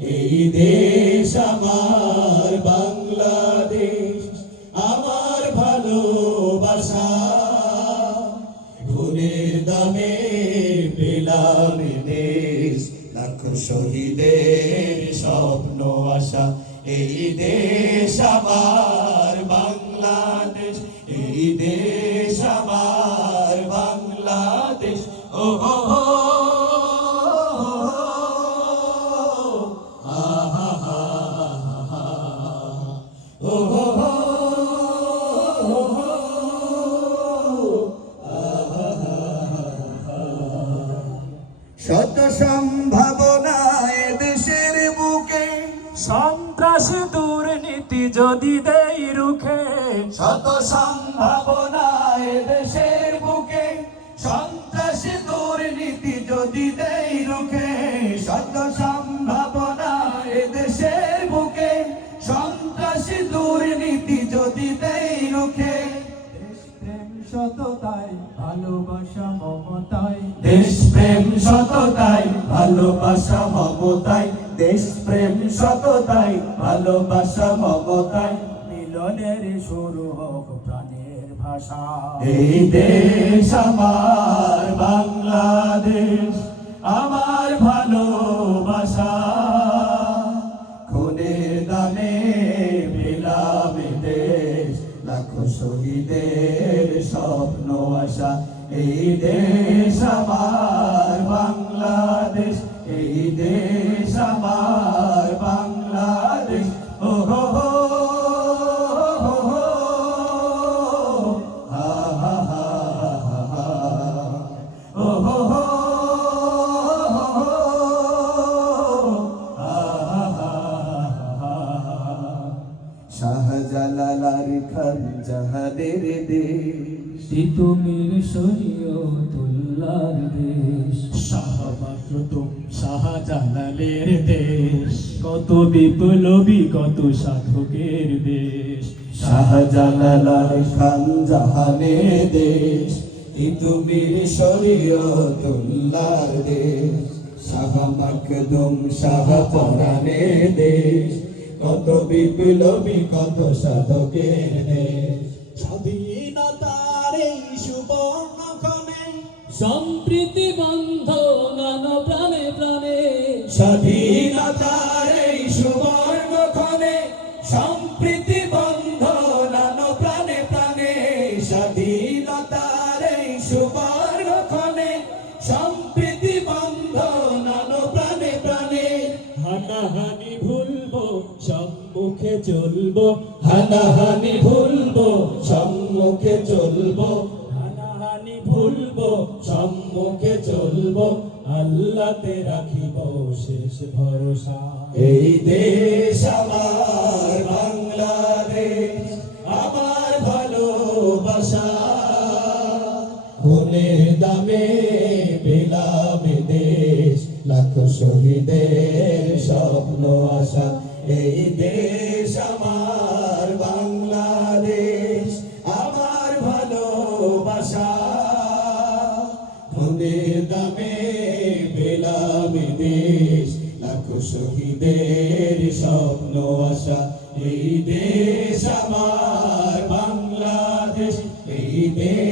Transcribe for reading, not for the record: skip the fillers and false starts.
এই দেশ আমার বাংলাদেশ, আমার ভালোবাসা। খুনের দামে পেলাম দেশ, লাখ শহীদের স্বপ্ন আশা। এই দেশ আমার বাংলাদেশ, এই দেশ আমার বাংলাদেশ। ও হো হো, আহা হা হা, ও হো হো, শত সম্ভাবনা দেশের বুকে, সন্ত্রাস দুর্নীতি যদি দেই রুখে, শত সম্ভাবনা দেশের বুকে, সন্ত্রাস দুর্নীতি যদি দেই রুখে। শত সম্ভাবনা দেশের বুকে, সন্ত্রাস দুর্নীতি যদি দেই রুখে। প্রেম সততাই ভালোবাসা মমতাই, দেশপ্রেম সততাই ভালোবাসা মমতাই, দেশপ্রেম সততাই ভালোবাসা মমতাই। মিলনের শুরু হোক প্রাণের ভাষা। এই দেশ আমার বাংলাদেশ, আমার ভালোবাসা। খুনের দামে পেলাম দেশ, লাখ শহীদের স্বপ্ন আশা। এই দেশ আমার বাংলাদেশ, এই দেশ আমার বাংলাদেশ। ও হো হো, হা হা হা হা, ও হো হো, শাহজালাল খান জাহানের দেশ, তিতুমির শরীয়তুল্লাহর দেশ। শাহবাগতুম শাহজালালের দেশ, কত বিপ্লবী কত সাধকের দেশ। শাহজালাল খান জাহানের দেশ, তিতুমির শরীয়তুল্লাহর দেশ। শাহ মাকদুম শাহ পরাণের দেশ, কত বিপ্লবী কত সাধকের দেশ। স্বাধীনতার এই সুবর্ণক্ষণে, সম্প্রীতি বন্ধন প্রাণে প্রাণে। স্বাধীনতার এই সুবর্ণক্ষণে, সম্প্রীতি বন্ধন প্রাণে প্রাণে। স্বাধীনতার এই সুবর্ণক্ষণে, সম্প্রীতি বন্ধন প্রাণে প্রাণে। হানাহানি ভুলবো সম্মুখে চলবো, হানাহানি ভুলবো সম্মুখে চলবো, হানাহানি ভুলবো সম্মুখে চলবো। আল্লাহতে রাখিব শেষ ভরসা। এই দেশ আমার বাংলাদেশ, আমার ভালোবাসা। খুনের দামে পেলাম দেশ, লাখ শহীদের স্বপ্ন আশা। এই দেশ আমার বাংলাদেশ, আমার ভালোবাসা। খুনের দামে পেলাম দেশ, লাখ শহীদের স্বপ্ন আশা। এই দেশ আমার বাংলাদেশ, এই দেশ